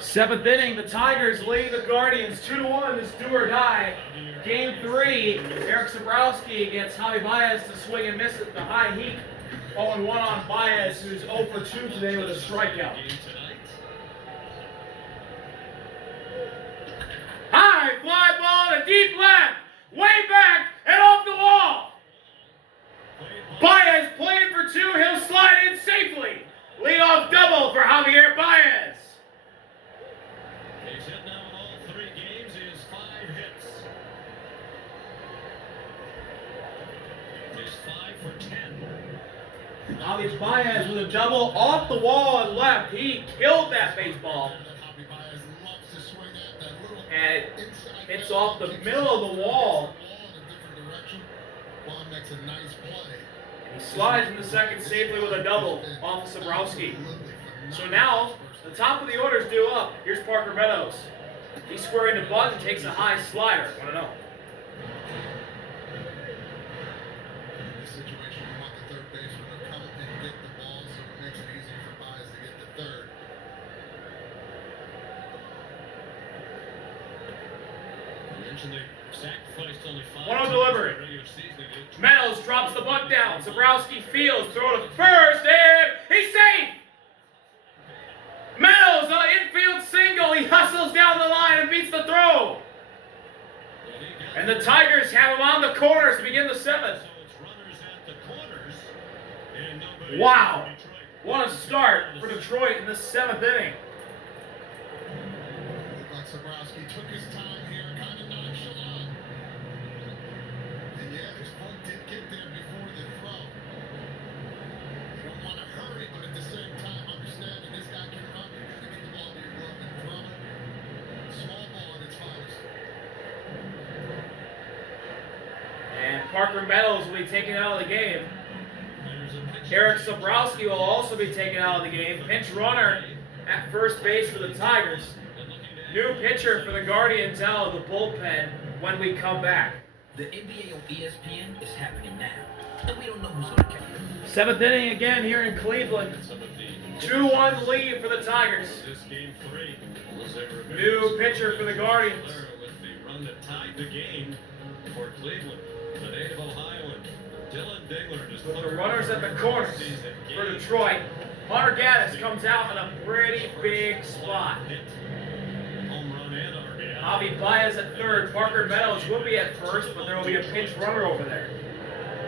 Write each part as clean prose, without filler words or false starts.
Seventh inning, the Tigers lead the Guardians 2-1. This do or die. Game 3, Eric Sabrowski gets Javi Baez to swing and miss at the high heat. 0-1 on Baez, who's 0 for 2 today with a strikeout. High fly ball to deep left, way back and off the wall. Baez playing for 2, he'll slide in safely. Leadoff double for Javier Baez. He's hit now in all 3 games. He has 5 hits. He's 5 for 10. Javier Baez with a double off the wall and left. He killed that baseball. And it hits off the middle of the wall. And he slides into second safely with a double off of Sabrowski. So now, the top of the order is due up. Here's Parker Meadows. He's squaring the bunt and takes a high slider. 1-0. In this situation, you want the third baseman to come and get the ball, so it makes it easier for Baez to get to third. One-on delivery. Meadows drops the bunt down. Sabrowski fields, throw to first, and he's safe! Meadows, an infield single. He hustles down the line and beats the throw. And the Tigers have him on the corners to begin the 7th. Wow. What a start for Detroit in the 7th inning. Looked like Sabrowski took his time here, kind of nonchalant. And yeah, his foot did get there before the throw. You don't want to hurry, but at the same time, understanding this guy can run. You got to get the ball to your glove and throw it. Small ball at its finest. And Parker Meadows will be taken out of the game. Eric Sabrowski will also be taken out of the game. Pinch runner at first base for the Tigers. New pitcher for the Guardians out of the bullpen when we come back. The NBA on ESPN is happening now, and we don't know who's going to catch it. 7th inning again here in Cleveland. 2-1 lead for the Tigers. New pitcher for the Guardians. With the run that tied the game for Cleveland. The native Ohioan, Dylan Dingler, just With the runners at the corners for Detroit. Hunter Gaddis comes out in a pretty big spot. home run and RBI. Javi Baez at third. Parker Meadows will be at first, but there will be a pinch runner over there.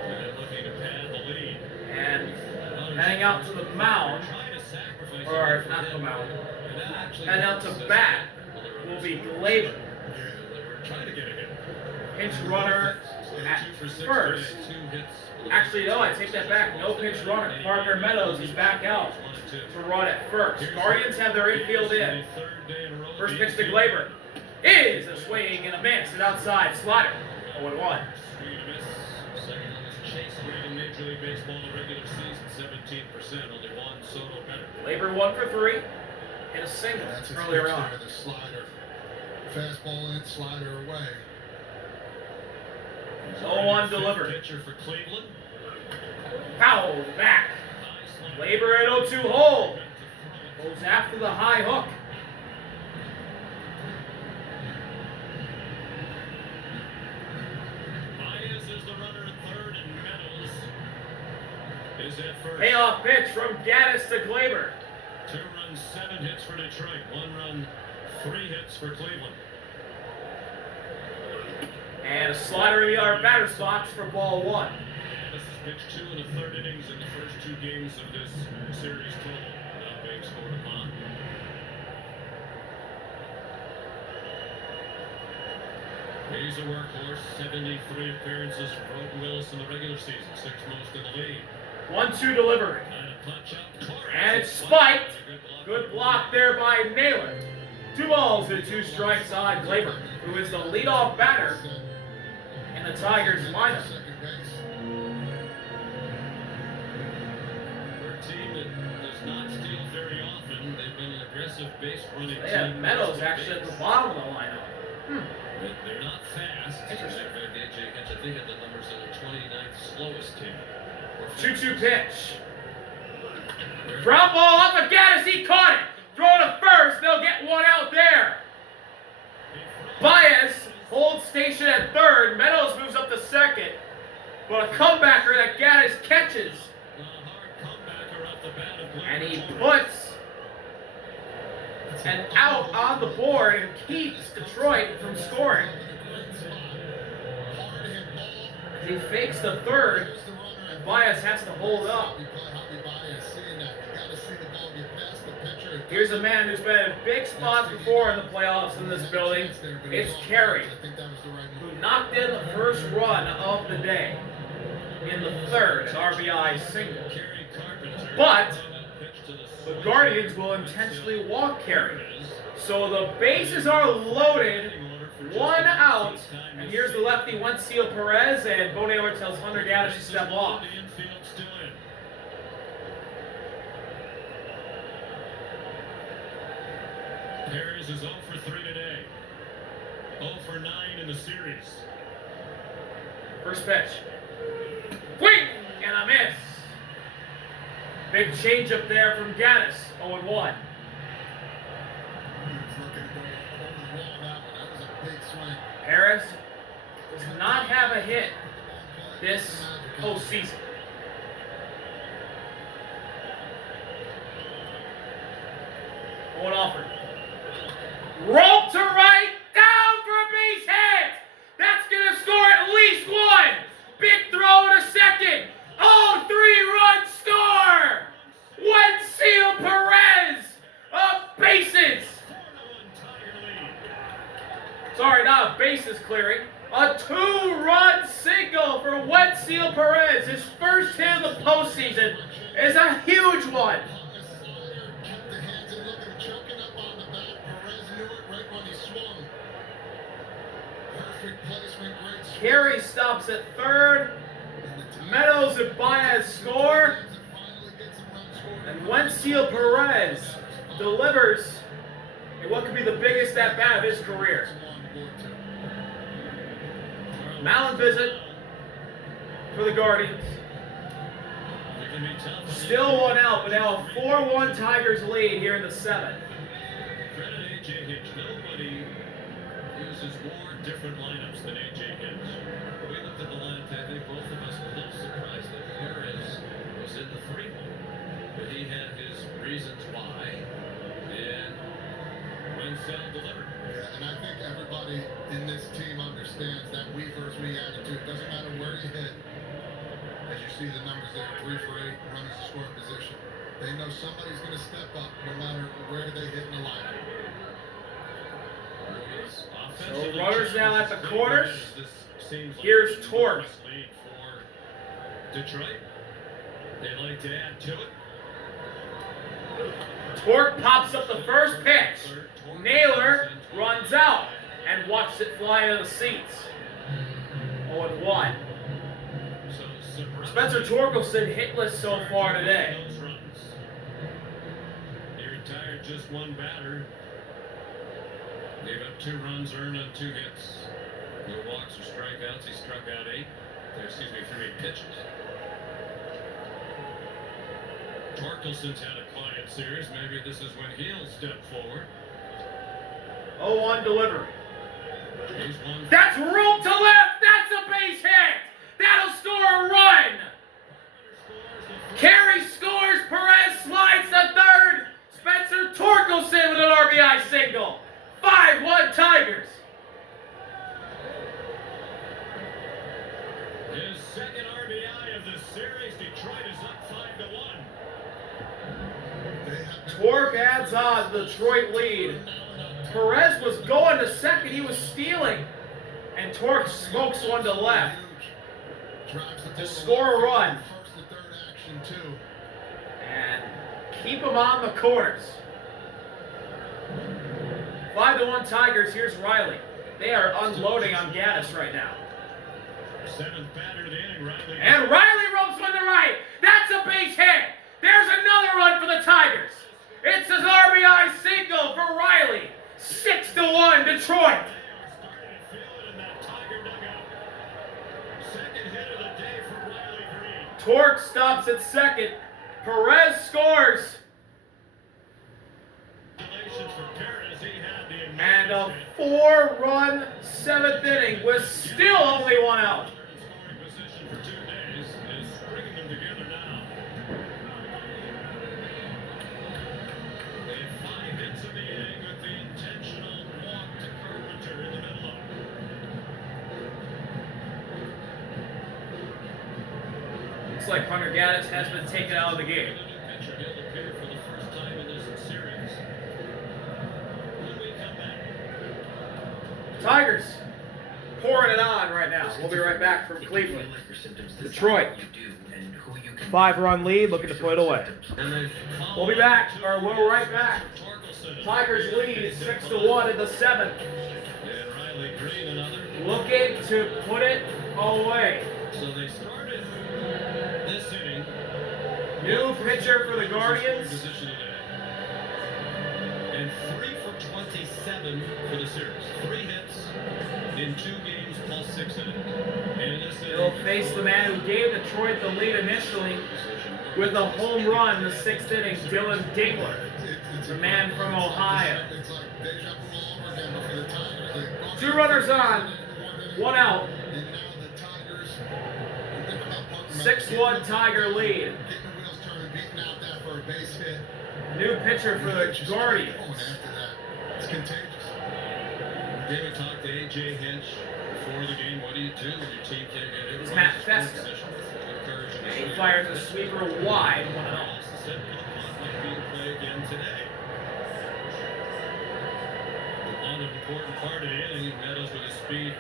And looking to pad the lead. And heading out to the mound, or not the mound, heading out to bat will be Gleyber. Trying to get a hit. Pinch runner at first. Actually, no, I take that back. No pinch runner. Parker Meadows is back out to run at first. Guardians have their infield in. First pitch to Gleyber is a swing and a miss. And outside, slider. 0-1. Major League Baseball in the regular season, 17%. Only Juan Soto better. Gleyber 1 for 3. Hit a single That's his earlier pitch on. there, the slider. Fastball in, slider away. 0-1 delivered. Pitcher for Cleveland. Fouled back. Gleyber at 0-2 hole. Goes after the high hook. Baez is the runner at third, and Meadows is at first. Payoff pitch from Gaddis to Gleyber. 2 runs, 7 hits for Detroit. 1 run, 3 hits for Cleveland. And a slider in the other batter's box for ball 1. This is pitch 2 in the 3rd innings in the first 2 games of this series total. Now being scored upon. He's a workhorse. 73 appearances for Broden Willis in the regular season. 6th most in the league. 1-2 delivery. Trying to punch up Torres. And it's spiked. Good block there by Naylor. 2 balls and 2 strikes on Gleyber, who is the leadoff batter in the Tigers lineup. Second base. We're a team that does not steal very often. They've been an aggressive base running They have team. Meadows actually at the bottom of the lineup. They're not fast. Interesting. AJ Hinch, I think, had the numbers of the 29th slowest team. 2-2 pitch. Ground ball off of Gaddis. He caught it. Throw to first. They'll get one out. Baez holds station at third. Meadows moves up to second. But a comebacker that Gaddis catches. And he puts an out on the board and keeps Detroit from scoring. He fakes the third, and Baez has to hold up. Here's a man who's been in big spots before in the playoffs in this building. It's Carey, who knocked in the first run of the day in the third, an RBI single. But the Guardians will intentionally walk Carey. So the bases are loaded, one out, and here's the lefty Wenceel Perez, and Bo Naylor tells Hunter Gaddis to step off. Perez is 0 for 3 today. 0 for 9 in the series. First pitch. Swing! And a miss. Big changeup there from Gaddis. 0-1. Perez does not have a hit this postseason. Owen offered. Rope to right, down for a base hit. That's going to score at least one. Big throw to second. Oh, 3-run score. Wenceel Perez of bases. Sorry, not a bases clearing. A 2-run single for Wenceel Perez. His first hit of the postseason is a huge one. Carey stops at third. Meadows and Baez score. And Wenceel Perez delivers in what could be the biggest at-bat of his career. Mound visit for the Guardians. Still one out, but now a 4-1 Tigers lead here in the 7th. Nobody uses more different lineups than A.J. Hinch. We looked at the lineup, I think both of us were a little surprised that Perez was in the 3-hole. But he had his reasons why, and Wenceel delivered. Yeah, and I think everybody in this team understands that we versus me attitude. It doesn't matter where you hit. As you see the numbers there, 3 for 8, runners in scoring position. They know somebody's going to step up no matter where they hit in the lineup. So runners now at the corners. Here's Torque. Detroit. They'd like to add to it. Torque pops up the first pitch. Naylor runs out and watches it fly into the seats. 0-1. Spencer Torkelson hitless so far today. He retired just one batter. Gave up 2 runs earned on 2 hits. No walks or strikeouts. He struck out 8. Through 8 pitches. Torkelson's had a quiet series. Maybe this is when he'll step forward. 0-1 delivery. He's one. That's rope to left. That's a base hit. That'll score a run. Carey scores. Perez slides to third. Spencer Torkelson with an RBI single. 5-1 Tigers. His second RBI of the series. Detroit is up 5-1. Torque adds on the Detroit lead. Perez was going to second. He was stealing. And Torque smokes one to left to score a run. And keep him on the corners. 5-1 Tigers. Here's Riley. They are unloading on Gaddis right now. 7th batter of the inning, Riley. And Riley ropes one to right. That's a base hit. There's another run for the Tigers. It's an RBI single for Riley. 6-1 Detroit. Torque stops at second. Perez scores. Congratulations for Perez. He had the And a 4-run 7th inning with still only 1 out. Scoring position for 2 days is bringing them together now. They had 5 hits in the inning with the intentional walk to Carpenter in the middle. Looks like Hunter Gaddis has been taken out of the game. Pitcher, he'll appear for the first time in this series. When we come back. Tigers pouring it on right now. We'll be right back from Cleveland. Detroit. 5-run lead, looking to put it away. We'll be back, or we'll right back. Tigers lead 6-1 in the 7th. And Riley Green, another. Looking to put it away. So they started this inning. New pitcher for the Guardians. Position today. And 3 for 27 for the series. 3 hits in 2 games plus 6 innings. And in this He'll face the man who gave Detroit the lead initially with a home run in the 6th inning, Dylan Dingler, the man from Ohio. It's like deja vu all over again for the Tigers. They brought 2 runners on, 1 out. And now the Tigers, think about Parker 6-1 Tiger lead. getting the wheels turning, beating out that for a base hit. New pitcher for the Just Guardians. going after that. It's contagious. David talked to A.J. Hinch before the game. What do you do when your team can't get it? It's Matt Festa. He fires a sweeper wide, 1-0. Might be in play again today. On an important part of the inning, Meadows with his speed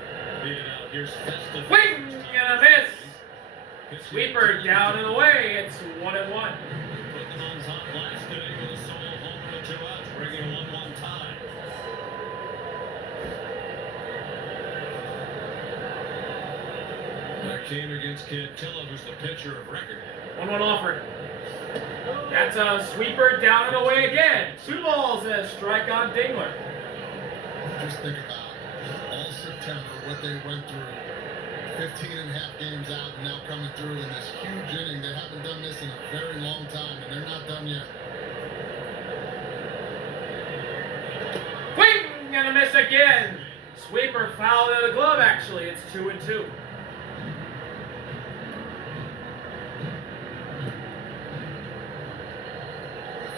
beat it out. Here's Festa. Swing and a miss. Sweeper down and away. It's 1-1. Put them on top last inning with a solo home with 2 outs, bringing a 1-1 tie. That came against Cantilla, who's the pitcher of record. 1-1 offer. That's a sweeper down and away again. 2 balls and a strike on Dingler. Just think about all September, what they went through. 15 and a half games out and now coming through in this huge inning. They haven't done this in a very long time, and they're not done yet. Swing and a miss again. Sweeper fouled in the glove, actually. It's 2-2.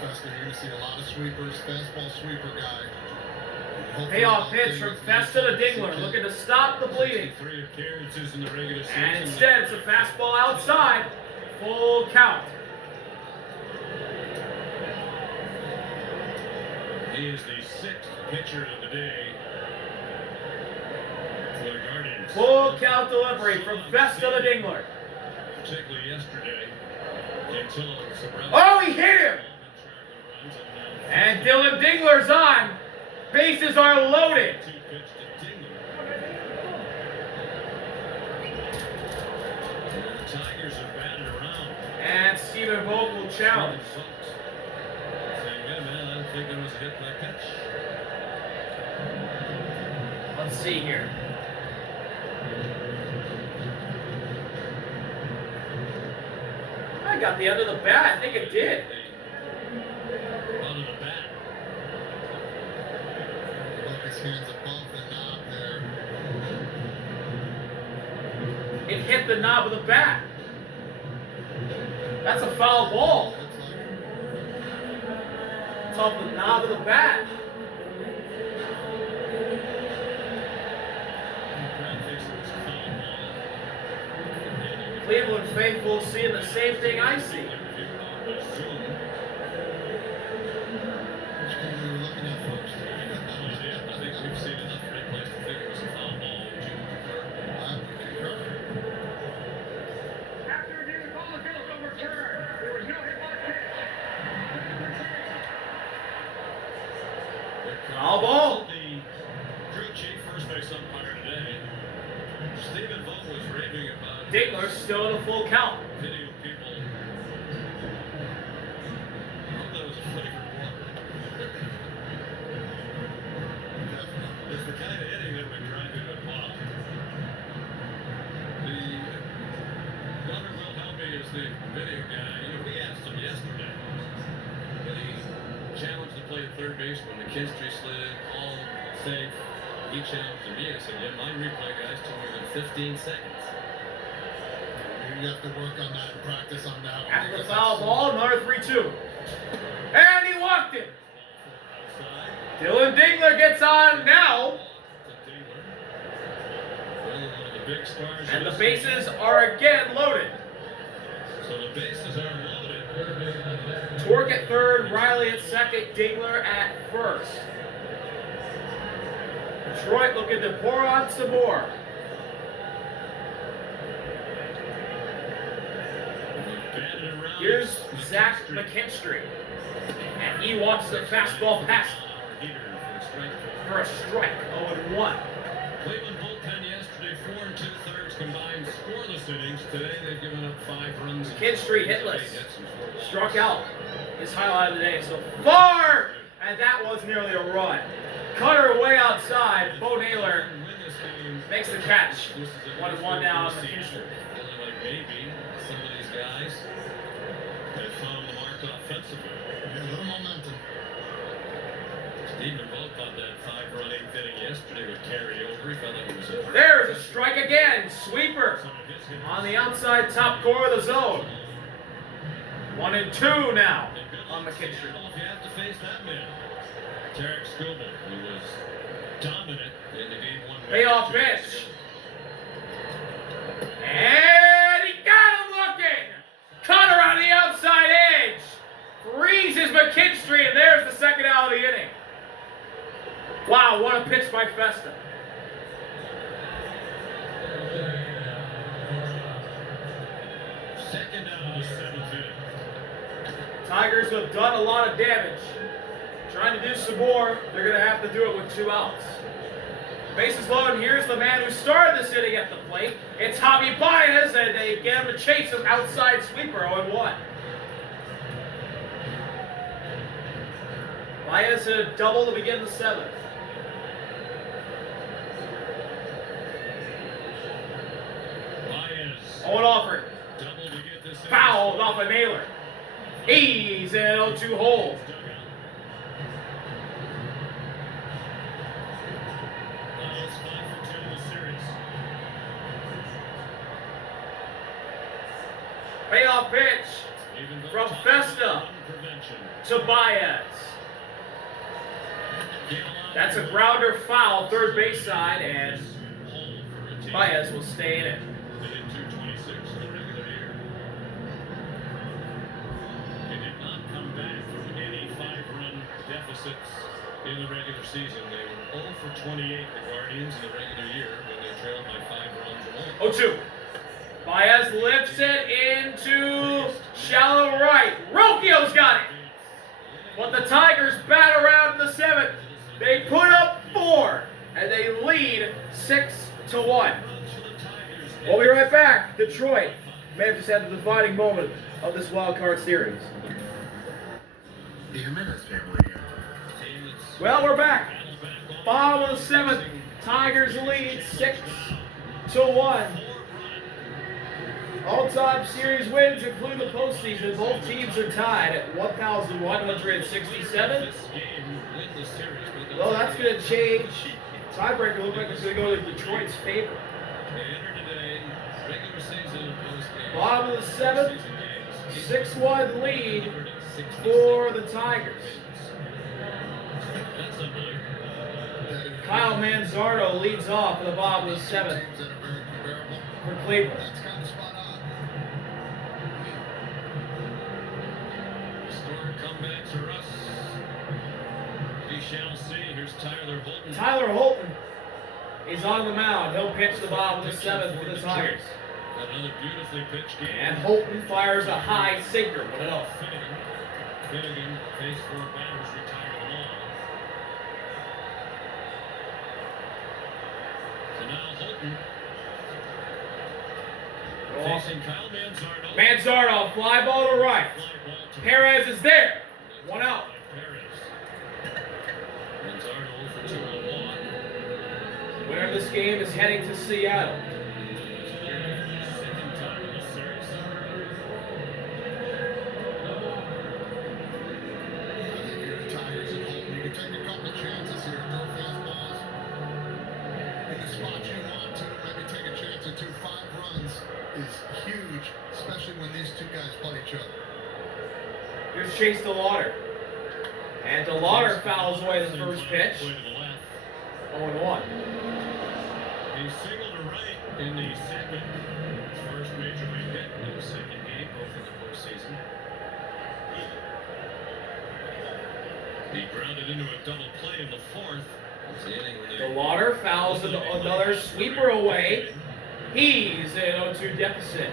Festa, you're going to see a lot of sweepers, fastball sweeper guy. Hopefully Payoff they'll pitch see from it. Festa to Dingler, looking to stop the bleeding. 3 appearances in the regular season. And instead, it's a fastball outside. Full count. He is the 6th pitcher of the day for the Guardians. Full count delivery from Festa to Dingler. Particularly yesterday. Cantilla and Sobrelli. Oh, he hit him! And Dylan Dingler's on. Bases are loaded. 2 pitch to Dingler. The Tigers are batted around. And Stephen Vogt will challenge. Saying, wait a minute, I don't think there was a hit by pitch. Let's see here. I got the end of the bat. I think it did. Out of the bat. Look, his hands above the knob there. It hit the knob of the bat. That's a foul ball. Looks like It's off the knob of the bat. Cleveland faithful seeing the same thing I see. which one we were looking at first. I think we've seen enough replays to think it was a foul ball. Would you concur? I would concur. After a near ball is overturned, there was no hit by pitch. Foul ball. The crew chief first base umpire today, Stephen Vogt, was raving about Dingler still in a full count. video people. I hope that was a flavored water. It's the kind of hitting that would drive you to a pop. The Gunnar Wilhelmi is the video guy. You know, we asked him yesterday. But he challenged to play at third base when McKinstry slid in, all say, he challenged me. I said, yeah, my replay guys told me within 15 seconds. You have to work on that and practice on that. After the foul ball, another 3-2. And he walked it. Dylan Dingler gets on now. And the bases are again loaded. So the bases are loaded. Torque at third, Riley at second, Dingler at first. Detroit looking to pour on some more. Here's Zach McKinstry. And he walks the fastball past for a strike, 0-1. Cleveland bullpen yesterday, 4 2/3 combined scoreless innings. Today they've given up 5 runs. McKinstry hitless. Struck out. His highlight of the day so far, and that was nearly a run. Cutter way outside. Bo Naylor makes the catch. 1-1 now on McKinstry. Like maybe some of these guys have found the mark offensively. Yeah, a little momentum. Stephen Vogt thought that 5-run 8th inning yesterday would carry over. He felt like it was a There's a strike again. Sweeper on the outside top corner of the zone. 1-2 now on McKinstry. If you have to face that man, Tarek Skubal, who was dominant in the game 1. Payoff pitch. And he got him looking. Cutter on the outside edge. Freezes McKinstry, and there's the second out of the inning. Wow, what a pitch by Festa. Second out of the 7th inning. Tigers have done a lot of damage. Trying to do some more, they're going to have to do it with 2 outs. Bases loaded, here's the man who started this inning at the plate. It's Javi Baez, and they get him to chase him outside sweeper, 0-1. Baez hit a double to begin the 7th. Baez. Owen Alford, Double to get this. fouled off a Naylor. He's in an 0-2 hole. Baez 5 for 2 in the series. Payoff pitch Even though from Tigers Festa run prevention. to Baez. That's a grounder foul, third base side, and Baez will stay in it. They hit 226 in the regular year. They did not come back from any 5-run deficits in the regular season. They were 0 for 28, the Guardians, in the regular year when they trailed by 5 runs alone. 0-2. Baez lifts it into shallow right. Rocchio's got it. But the Tigers bat around in the 7th. They put up 4, and they lead 6-1. We'll be right back. Detroit may have just had the defining moment of this wild card series. The Jimenez family. Well, we're back. Bottom of the 7th. Tigers lead 6-1. All-time series wins include the postseason. Both teams are tied at 1,167. Well, that's going to change. Tiebreaker looks like it's going to go to Detroit's favor. Bottom of the 7th, 6-1 lead for the Tigers. Kyle Manzardo leads off at the bottom of the 7th for Cleveland. Comebacks are us. We shall see. Here's Tyler Holton. Tyler Holton is on the mound. He'll pitch the bottom of the 7th for the Tigers. Another beautifully pitched game. And Holton fires a high sinker. 1-0. Finnegan faced 4 batters, retired them all. So now Holton facing Kyle Manzardo. Manzardo, fly ball to right. Perez is there. 1 out. Manzardo for 2 on 1. Winner of this game is heading to Seattle. Second time in the series. Tigers at home. You can take a couple chances here. Throw fastballs. chase DeLauder. And DeLauder fouls away the first pitch. 0-1. He singled to right in the second. First major league hit in the second game, both in the postseason. He grounded into a double play in the fourth. DeLauder fouls another sweeper away. He's in 0-2 deficit.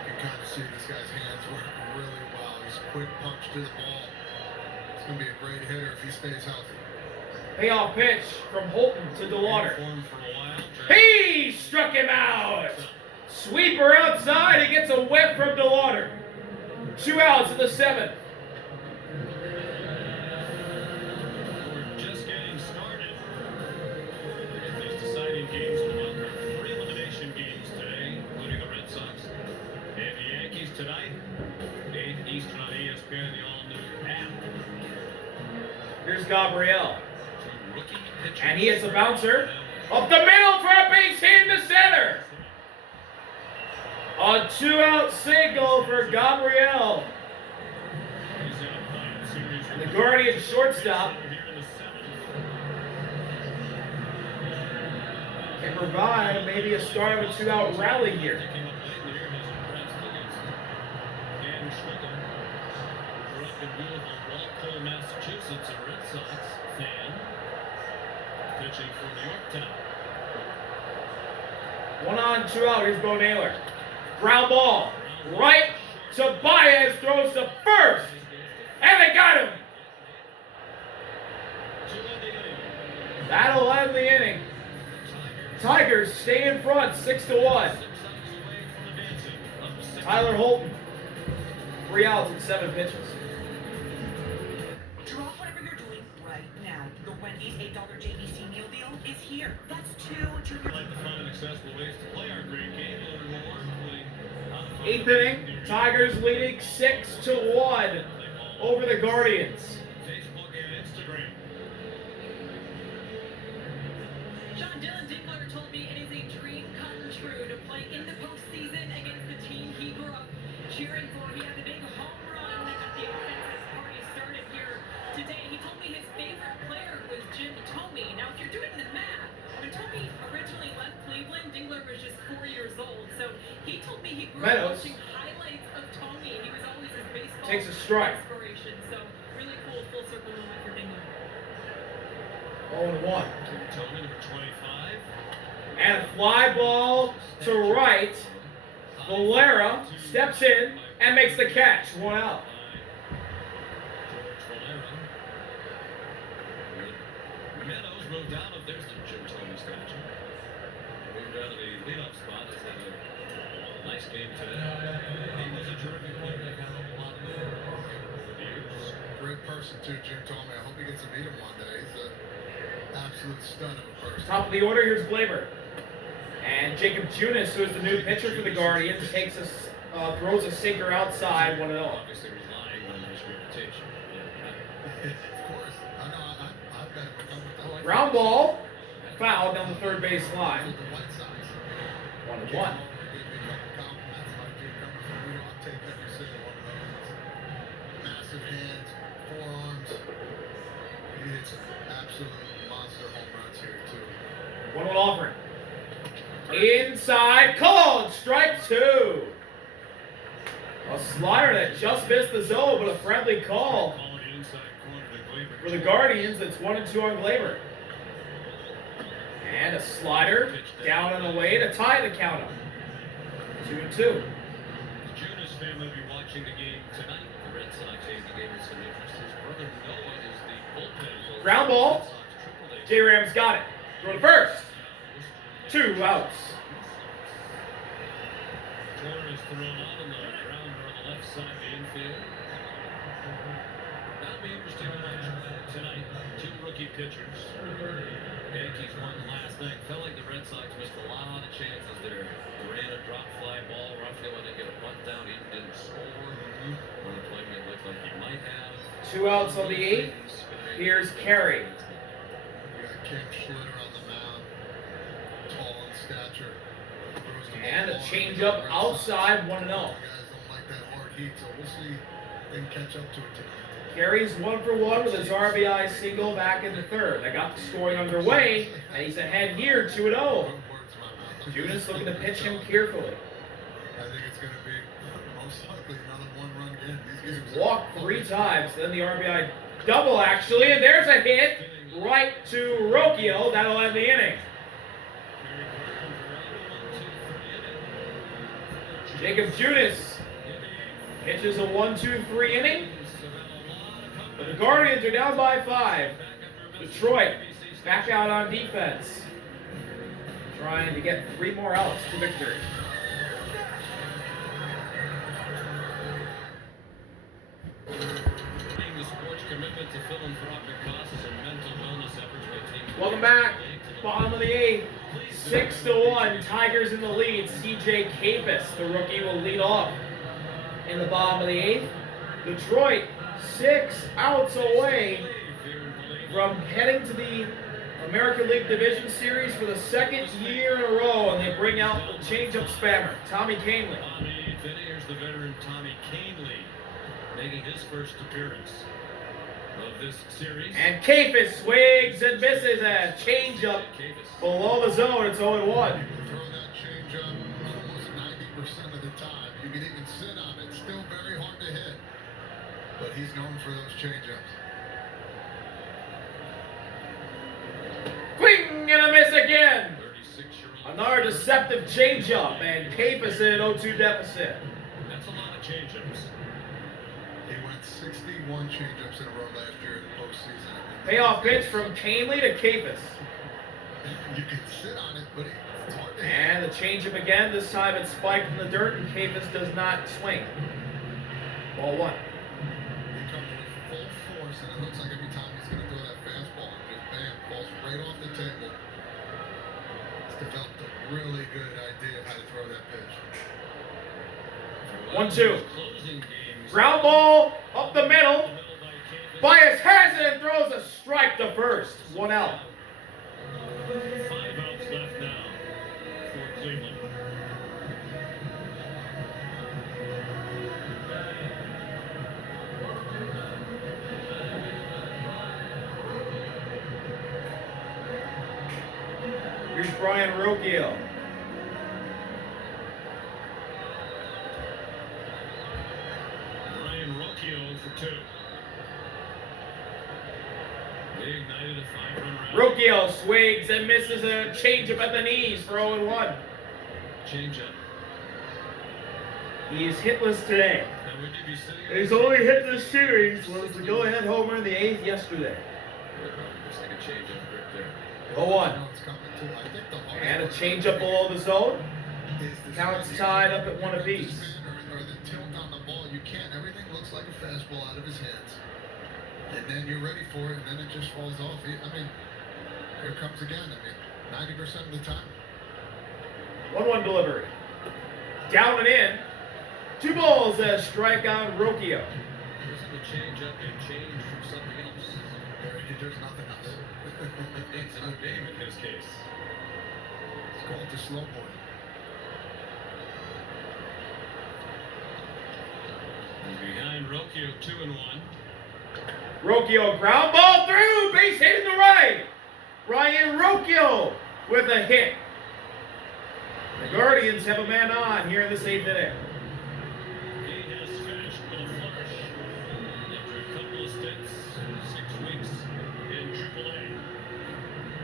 You can kind of see this guy's hands work really well. He's quick punch to the ball. He's going to be a great hitter if he stays healthy. Payoff pitch from Holton to DeLauder. He struck him out. Sweeper outside. He gets a whiff from DeLauder. 2 outs in the 7th. We're just getting started. These deciding games come up. There are 3 elimination games today, including the Red Sox and the Yankees tonight. 8 Eastern on ESPN and the all-new app. Here's Gabriel. Two rookie pitchers. And he hits a bouncer. Up the middle for a base hit in the center. A 2-out single for Gabriel. And the Guardian shortstop can provide maybe a start of a 2-out rally here. Massachusetts, a Red Sox fan, pitching for New York tonight. 1 on, 2 out. Here's Bo Naylor. Ground ball. Right to Baez. Throws to first. And they got him. That'll end the inning. Tigers stay in front 6-1. Tyler Holton. 3 outs and 7 pitches. Drop whatever you're doing right now. The Wendy's $8 JVC meal deal is here. That's 2 junior. Like to find accessible ways to play our great game. Learn more, including 8th inning. Tigers leading 6-1 over the Guardians. Facebook and Instagram. John Dylan Dingler told me it is a dream come true to play in the postseason against the team he grew up cheering for. He had the big home run at the offensive party started here today. He told me his favorite player was Jim Thome. Now, if you're doing the math, when Thome originally left Cleveland, Dingler was just 4 years old. So he told me he grew up watching highlights of Thome. He was always his baseball Takes a strike. inspiration. So really cool full circle moment for Dingler. 0-1. Thome, number 25. And a fly ball to right. Valera steps in and makes the catch. 1 out. George Valera. Meadows moved out of, there's the Jim Thome statue. Moved out of the leadoff spot. Has had a nice game today. He was a terrific player. They've had a lot of over the years. Great person too, Jim Thome. I hope he gets to meet him one day. He's an absolute stud of a person. Top of the order, here's Glaber. And Jacob Junis, who is the new pitcher for the Guardians, throws a sinker outside, 1-0. Obviously relying on his reputation. Of course. I know. I've got to become with the White Ground ball, foul down the third base line. The White Sox. 1-1. Gave me a couple compliments like you're coming from me. I'll take every single one of those. Massive hands, forearms. He hits absolute monster home runs here too. 1-1 offering. Inside, called, strike 2. A slider that just missed the zone, but a friendly call for the Guardians. It's 1-2 on Glaber. And a slider down and away to tie the count up. 2-2. The Junis family will be watching the game tonight. The Red Sox game with some interest. His brother Noah is the bullpen coach. Ground ball. J-Rams got it. Throw to first. 2 outs. Corner is thrown out on the grounder on the left side of the infield. That'll be interesting to watch tonight. 2 rookie pitchers. Yankees won last night. Felt like the Red Sox missed a lot of chances there. Ran a drop fly ball. Rafael didn't get a bunt down. He didn't score. On a play it looked like he might have. 2 outs on the 8th. Here's Carey. You got Kim Schlitter on the mound. Tall in stature. Throws the And a changeup outside, 1-0. Guys don't like that hard heat, so we'll see if they can catch up to it tonight. Carries 1 for 1 with his RBI single back in the third. That got the scoring underway, and he's ahead here, 2-0. Put words in my mouth. Junis looking to pitch him carefully. I think it's going to be most likely another one-run game. These games Walked 3 times, then the RBI double actually, and there's a hit right to Rocchio. That'll end the inning. Jacob Junis pitches a 1-2-3 inning. But the Guardians are down by 5. Detroit back out on defense, trying to get 3 more outs to victory. Welcome back. Bottom of the 8th. 6-1. Tigers in the lead. CJ Capus, the rookie, will lead off in the bottom of the 8th. Detroit 6 outs away from heading to the American League Division Series for the 2nd year in a row, and they bring out the change-up spammer, Tommy Kahnle. Here's the veteran Tommy Kahnle making his first appearance of this series. And Capus swings and misses a change-up below the zone. It's 0-1. throw that change up almost 90% of the time. You can even sit on it. Still very hard to hit. But he's known for those change-ups. Swing and a miss again. 36-year-old. Another deceptive change-up, and Capus in an 0-2 deficit. That's a lot of change-ups. He went 61 change-ups in a row last year in the postseason. Payoff pitch from Kahnle to Capus. You can sit on it, but it's hard to hit. And the change-up again. This time it's spiked in the dirt, and Capus does not swing. Ball 1. He comes with full force, and it looks like every time he's going to throw that fastball, just bam, falls right off the table. He's developed a really good idea of how to throw that pitch. 1-2. Closing games. Ground ball up the middle. Bias has it and throws a strike to first. 1 out. 5 outs left now for Cleveland. Here's Brian Rocchio. Ryan Rocchio for 2. They ignited a 5-run round. Rocchio swings and misses a changeup at the knees for 0-1. Change-up. He is hitless today. Now would you be sitting His only hit this series was the go-ahead homer in the 8th yesterday. Just like a change-up right there. 0-1. No, it's coming too. I think the hardest And a part changeup below the zone. is the Counts swing. tied up at 1 The apiece. spin or the tilt on the ball, you can't. Everything looks like a fastball out of his hands. And then you're ready for it, and then it just falls off. I mean, here it comes again. I mean, 90% of the time. 1-1 delivery. Down and in. 2 balls, a strike on Rocchio. Isn't the change-up a change from something else? There's nothing else. It's a new game in his case. It's called the slow boy. He's behind Rocchio 2-1. Rocchio ground ball through, base hit in the right. Ryan Rocchio with a hit. The Guardians have a man on here in this 8th inning. He has finished with a flourish after a couple of stints, 6 weeks in AAA.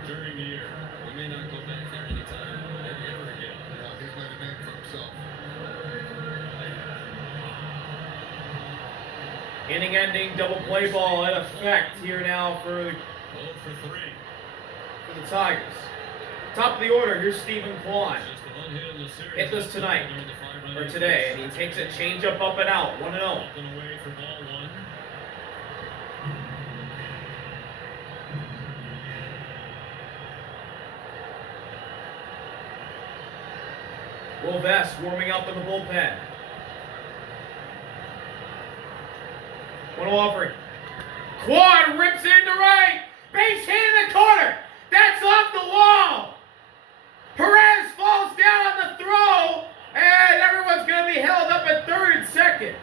During the year, we may not go back there anytime ever again. He's made a name for himself. Inning-ending double play ball in effect here now for 0 for 3. the Tigers. Top of the order, here's Stephen Kwan. Just the one hit in the series. Hitless tonight, During the 5-run or inning. today, and he takes a changeup up and out, 1-0. Up and away for ball 1. Will Vest warming up in the bullpen. 1-0 offering. Quad rips into right. Base hit in the corner. That's off the wall. Perez falls down on the throw, and everyone's going to be held up at third and second.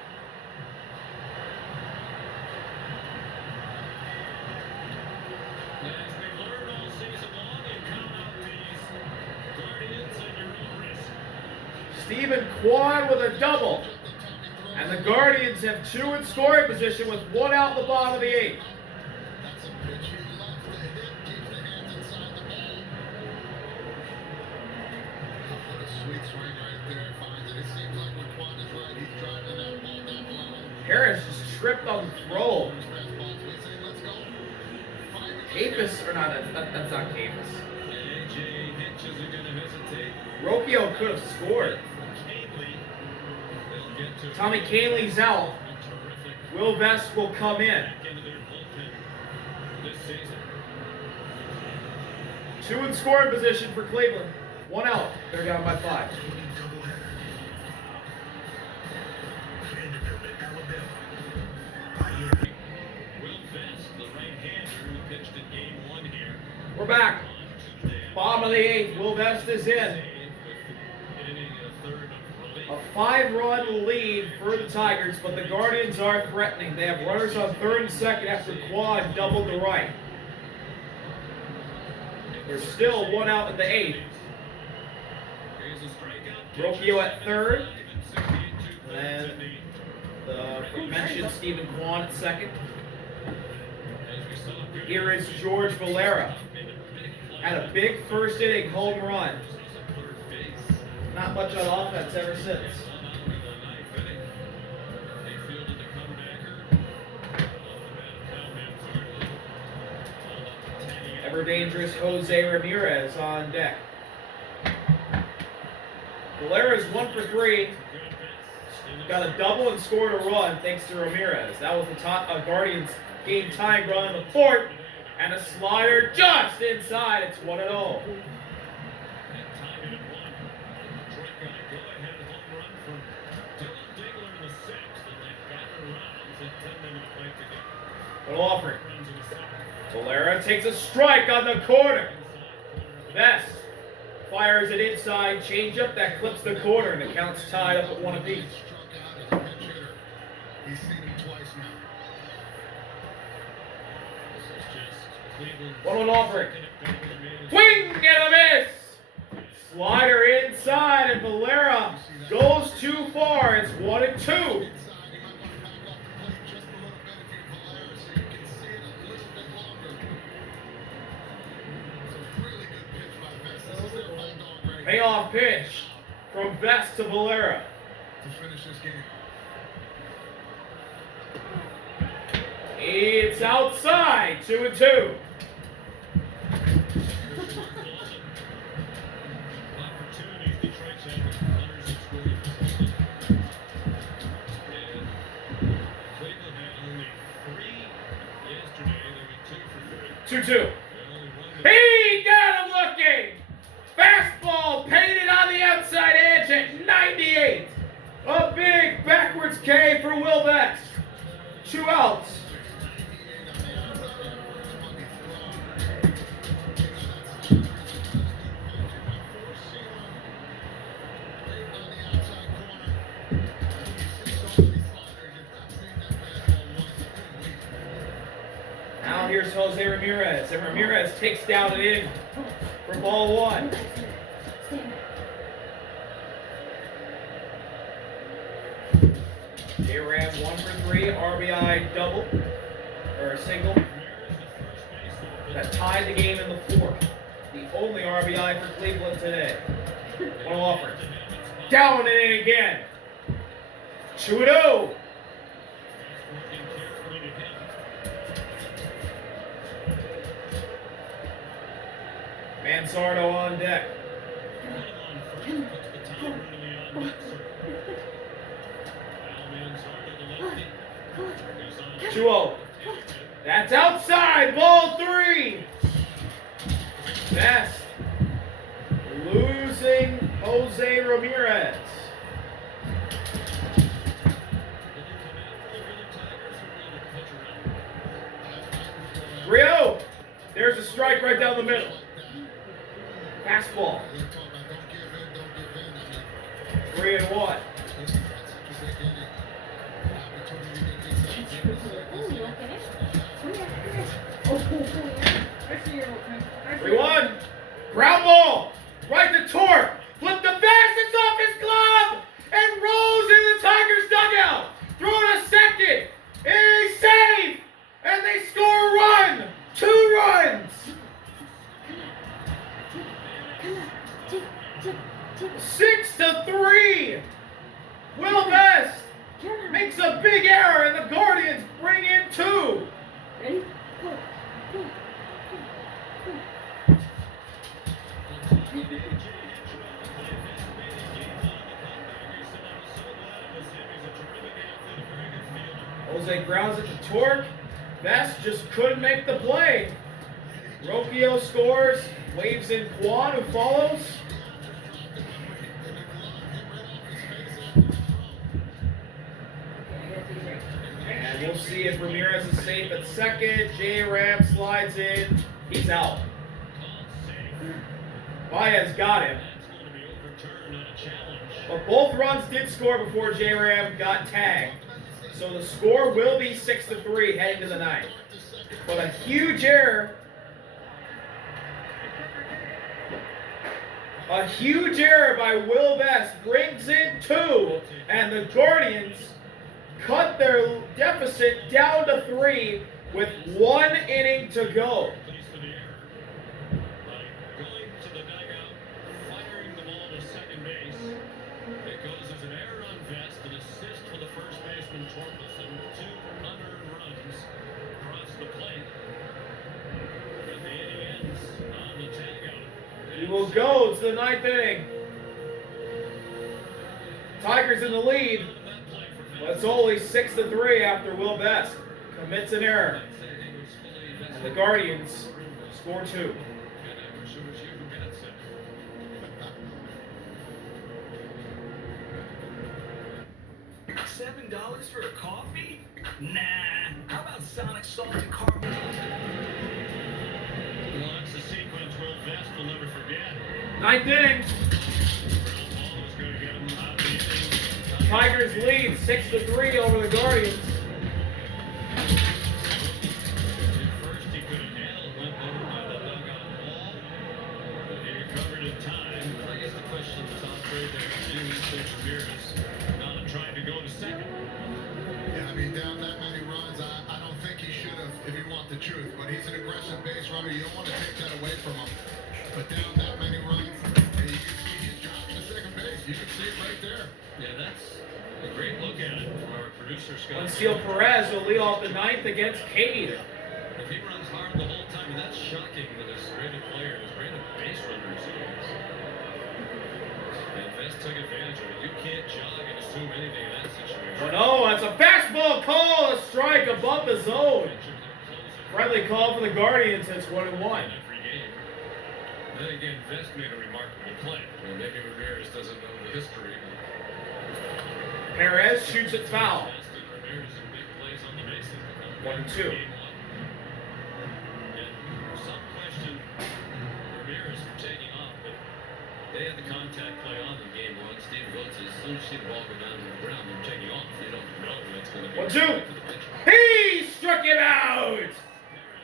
As we've learned all season long, you count out these Guardians at your own risk. Stephen Kwan with a double. And the Guardians have 2 in scoring position with 1 out in the bottom of the 8th. That's a pitch he loves to hit. Keeps the hands inside the ball. What a sweet swing right there. Finds it. It seems like when Quan is right, he's driving that ball down the line. Harris just tripped on the throw. Fastball. We say, let's go. Cafus, or not, that's not Cafus. AJ Hinch isn't going to hesitate. Rocchio could have scored. Canely, they'll get to Tommy Canley's out. terrific Will Vest will come in. back into their bullpen this season. 2 in scoring position for Cleveland. 1 out. They're down by 5. Will Vest, the right-hander who pitched in Game 1 here We're back. on Tuesday. Bottom of the 8th. Will Vest is in. Hitting a third of relief. A 5-run lead for the Tigers, but the Guardians are threatening. They have runners on third and second after Quad doubled to right. There's still 1 out in the 8th. Here's a strikeout. Rocchio at third. 68-2 And the mentioned Stephen Kwan at second. as we celebrate. Here is George Valera. Had a big first inning home run. Not much on offense ever since. Ever dangerous Jose Ramirez on deck. Valera's 1 for 3. Got a double and scored a run thanks to Ramirez. That was the Guardians game tying run in the 4th. And a slider just inside. It's 1-0. An offering. Valera takes a strike on the corner. Vest fires it inside, changeup that clips the corner, and the count's tied up at 1 apiece. Struck out as a pinch hitter. He's seen him twice now. 1-1 offering. Swing and a miss. Slider inside, and Valera goes too far. It's 1-2. Inside, you might want to back off the plate just a little bit if you're Valera so you can see it a little bit longer. It's a really good pitch by Vest. This is their bulldog right here Payoff pitch from Vest to Valera. to finish this game. It's outside, 2-2. Cleveland had only 3 yesterday. They were 2 for 3. 2-2. He got him looking. Fastball painted on the outside edge at 98. A big backwards K for Will Vest. 2 outs. Now here's Jose Ramirez, and Ramirez takes down an inning for ball 1. J-Ram 1 for 3, RBI double, or a single, that tied the game in the 4th. The only RBI for Cleveland today. 1 offer. Down and in again. 2-0. Mansardo on deck. 2-0. That's outside. Ball 3. Vest losing Jose Ramirez. Rio. There's a strike right down the middle. Fastball. We're talking 3-1. That's such a big inning. Opportunity to get this 3-1. Ground ball. Right to Torque. Flip the fastest off his glove. And rolls in the Tigers dugout. Throw to second. He's safe. And they score a run. 2 runs. 6-3. Will Vest makes a big error and the Guardians bring in 2. Ready? Go. Jose grounds it to Torque. Vest just couldn't make the play. Rocchio scores, waves in Quan, who follows. And we'll see if Ramirez is safe at second. J-Ram slides in. He's out. Baez got him. But both runs did score before J-Ram got tagged. So the score will be 6-3 heading to the ninth. But a huge error. A huge error by Will Vest brings in 2. And the Guardians cut their deficit down to 3 with 1 inning to go. We will go to the 9th inning. Tigers in the lead, but it's only 6-3 after Will Vest commits an error. And the Guardians score 2. $7 for a coffee? Nah. How about Sonic salted caramel? Well, that's a sequence Will Vest will never forget. 9th inning. Tigers lead 6-3 over the Guardians. First he could have nailed, went over by the dugout wall, but he recovered in time. I guess the question is on trade there too, since Ramirez not trying to go to second. Yeah, I mean, down that many runs, I don't think he should have, if you want the truth. But he's an aggressive base runner. You don't want to take that away from him. But down that many runs, and you can see he's dropping to second base. You can see it right there. Yeah, that's a great look at it from our producer, Scott. Unseal Perez will lead off the 9th against Cade. If he runs hard the whole time, and that's shocking with as great a player, as great a base runner as he is. And Vest took advantage of it. You can't jog and assume anything in that situation. But oh, that's a fastball call, a strike above the zone. Friendly call for the Guardians, it's 1-1. Every game. Then again, Vest made a remarkable play. And maybe Ramirez doesn't know the history. Perez shoots it foul. Vest and Ramirez in big plays on the bases. 1-2. And some question Ramirez for taking off, but they had the contact play on in game 1. Steve Votes, as soon as you see the ball go down to the ground, they're taking off. You don't know that's going to be 1-2. for the pitcher. He struck him out.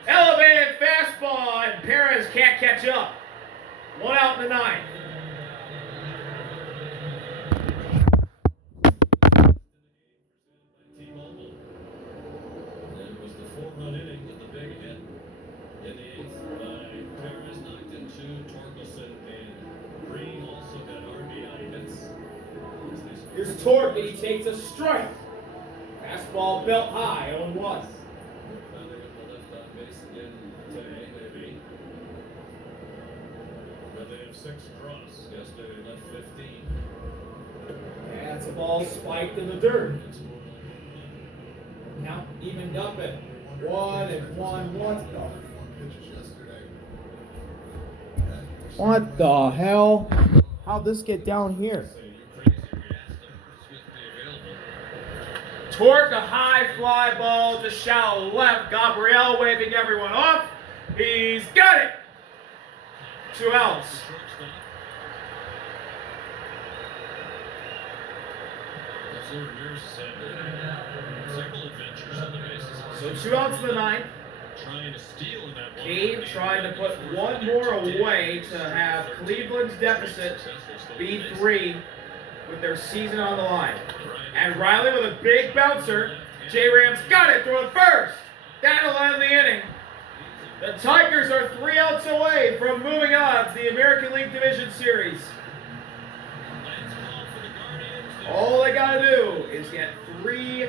Elevated fastball, and Perez can't catch up. 1 out in the 9th. T-Mobile. And it was the 4-run inning with the big hit in the 8th by Perez, knocked into Torkelson, and Green also got RBI hits. Here's Torque, and he takes a strike. Fastball belt high, 0-1. Finally got the left on base again today, maybe. But they have 6 draws. Yesterday they left 15. And that's a ball spiked in the dirt. It's more like Now evened up at 1-1. Pitches yesterday. What the hell? How'd this get down here? say, you crazy, we asked them. Swiftly available. Torque, a high fly ball to shallow left. Gabriel waving everyone off. He's got it. 2 outs. Shortstop. Lord Ramirez has had several adventures on the bases. So 2 outs in the ninth. Trying to steal in that one. Cave trying to put one more away to have Cleveland's deficit be 3 with their season on the line. And Riley with a big bouncer. J-Rams got it, throw it first. That'll end the inning. The Tigers are 3 outs away from moving on to the American League Division Series. All they gotta do is get 3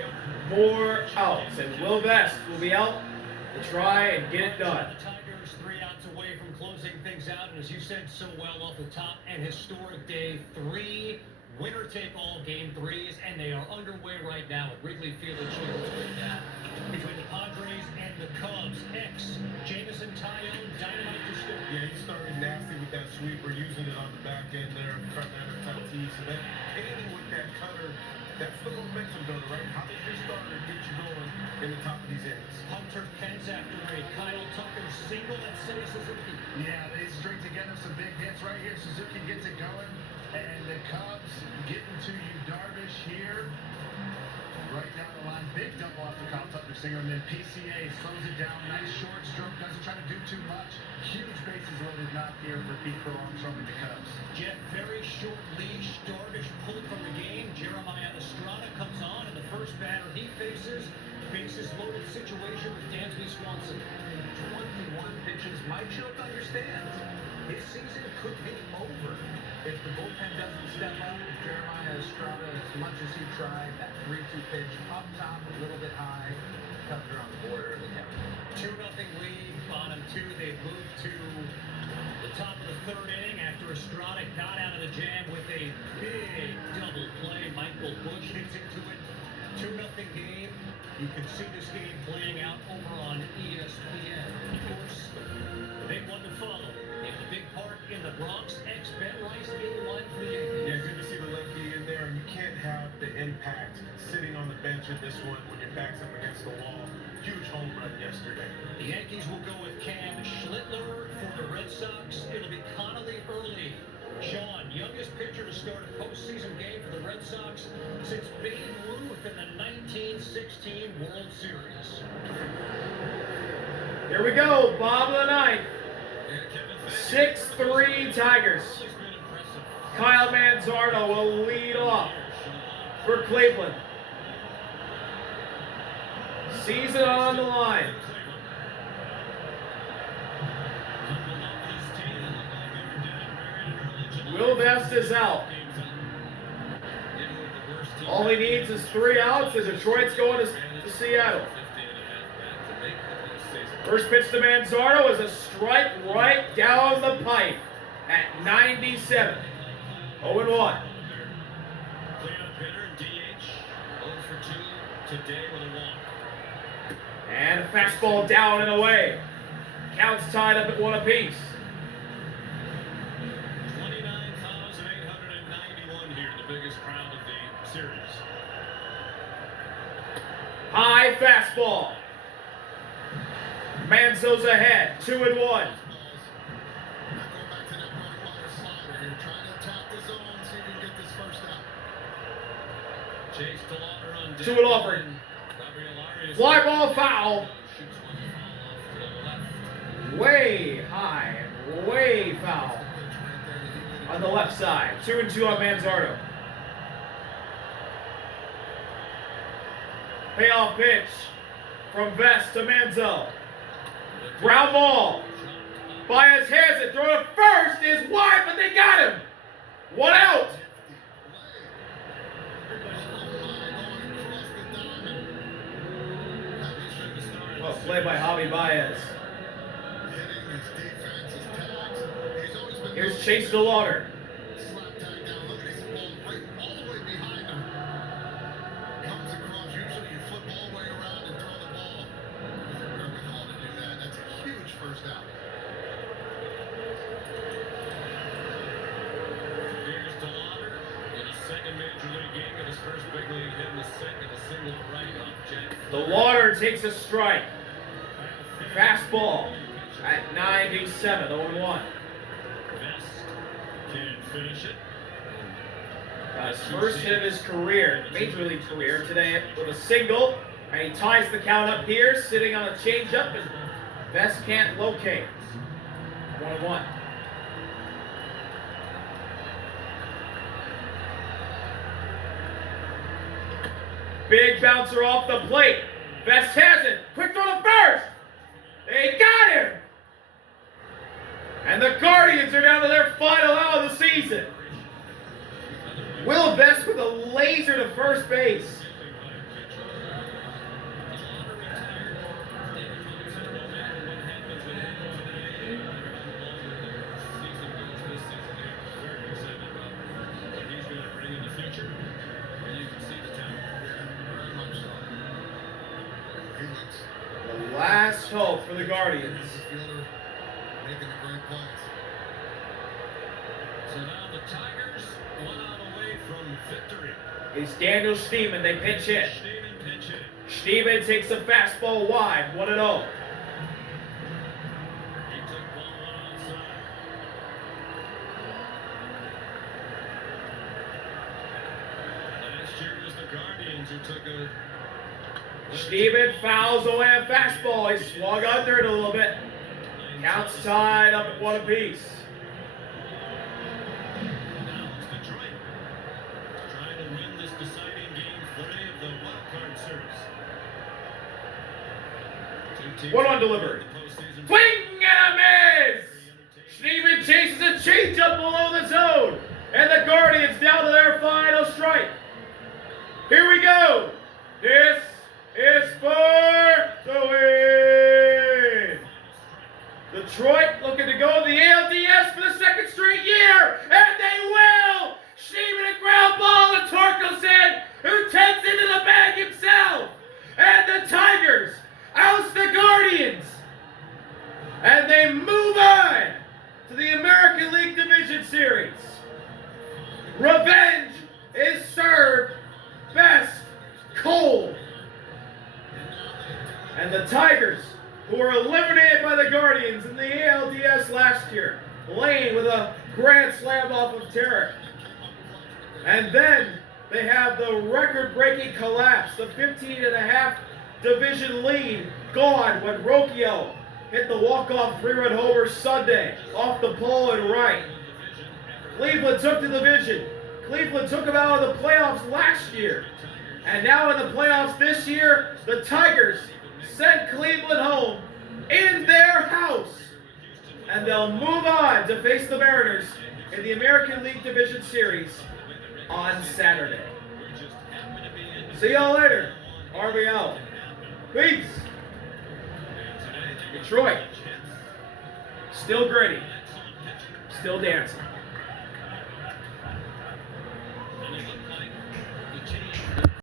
more outs, and Will Vest will be out to try and get it done. The Tigers 3 outs away from closing things out, and as you said so well off the top, an historic day. 3 winner-take-all game 3s, and they are underway right now at Wrigley Field at Children's right now. Between the Padres and the Cubs, Jameson Taillon, dynamite to start. Yeah, he started nasty with that sweeper, using it on the back end there in front of Tatis. So that anything with that cutter, that's the momentum builder, right? How does your starter get you going in the top of these innings? Hunter Pence after a Kyle Tucker single at City Suzuki. Yeah, they string together some big hits right here. Suzuki gets it going, and the Cubs getting to you, Darvish here. Right down the line, big double off the Kyle Tucker singer, and then PCA slows it down. Nice short stroke, doesn't try to do too much. Huge bases loaded knock here for Pete Crow Armstrong and the Cubs. Jeff, very short leash. Darvish pulled from the game. Jeremiah Estrada comes on, and the first batter he faces, bases loaded situation with Dansby Swanson. 21 pitches. Mike Schultz understands his season could be over if the bullpen doesn't step up. Jeremiah Estrada, as much as he tried, that 3-2 pitch up top, a little bit high. Cubs are on the border of the count. 2-0 lead, bottom 2. They moved to the top of the 3rd inning after Estrada got out of the jam with a big double play. Michael Busch hits into it. 2-0 game. You can see this game playing out over on ESPN. Of course, the big one to follow. In the big part in the Bronx, Ben Rice in the line for the Yankees. Yeah, good to see the lefty in there, and you can't have the impact sitting on the bench in this one when your back's up against the wall. Huge home run yesterday. The Yankees will go with Cam Schlittler. For the Red Sox, it'll be Connolly early. Sean, youngest pitcher to start a postseason game for the Red Sox since Babe Ruth in the 1916 World Series. Here we go, bottom of the ninth. 6-3 Tigers. Kyle Manzardo will lead off for Cleveland. Season on the line. Will Vest is out. All he needs is 3 outs, and Detroit's going to Seattle. First pitch to Manzardo is a strike right down the pipe at 97. 0-1. Cleanup hitter, DH, 0 for 2 today with a walk. And a fastball down and away. Counts tied up at 1 apiece. 29,891 here, the biggest crowd of the series. High fastball. Manzo's ahead, 2-1. Not going back to that bread and butter slider here, trying to attack the zone, see if we can get this first out. Chase to Lauder on deck. To an offer. Fly ball foul. Shoots one foul off to the left. Way high, way foul on the left side. 2-2 on Manzardo. Payoff pitch from Vest to Manzo. Ground ball. Baez has it. Throw it first is wide, but they got him. 1 out. Oh, play by Javi Baez. Here's Chase DeLauder. Slap tag down, look at his ball right all the way behind him. Comes across, usually you flip all the way around and throw the ball. Wherewithal to do that, that's a huge first out. Here's to Lauder in his second major league game and his first big league hit in the second, a single right off Jack. DeLauder takes a strike. Fastball at 97, 0-1. Vest can finish it. Got his first hit of his career, Major League career, today with a single. And he ties the count up here, sitting on a changeup, and Vest can't locate. 1-1. Big bouncer off the plate. Vest has it. Quick throw to first. They got him. And the Guardians are down to their final out of the season. Will Vest with a laser to first base. The last hope for the Guardians. Making a great play. So now the Tigers 1 out away from victory. It's Daniel Schneemann. They pinch hit. Schneemann pinch hit. Schneemann takes a fastball wide, 1-0. He took ball 1 outside. Last year it was the Guardians who took a. Schneemann fouls away a fastball. He swung under it a little bit. Counts tied up at 1 apiece. Now it's Detroit trying to win this deciding game 3 of the wild card series. 2 teams 1-1 delivered. in the postseason. Swing and a miss! Schneemann chases a changeup below the zone. And the Guardians down to their final strike. Here we go. This is for the win. Detroit looking to go to the ALDS for the 2nd straight year, and they will! Schneemann a ground ball to Torkelson, who takes it to the bag himself, and the Tigers oust the Guardians, and they move on to the American League Division Series. Revenge is served best cold, and the Tigers, who were eliminated by the Guardians in the ALDS last year. Lane with a grand slam off of Tarek. And then they have the record-breaking collapse, the 15.5 division lead gone when Rocchio hit the walk-off 3-run homer Sunday off the pole and right. Cleveland took the division. Cleveland took them out of the playoffs last year. And now in the playoffs this year, the Tigers send Cleveland home in their house, and they'll move on to face the Mariners in the American League Division Series on Saturday. See y'all later. Harvey out. Peace. Detroit, still gritty, still dancing.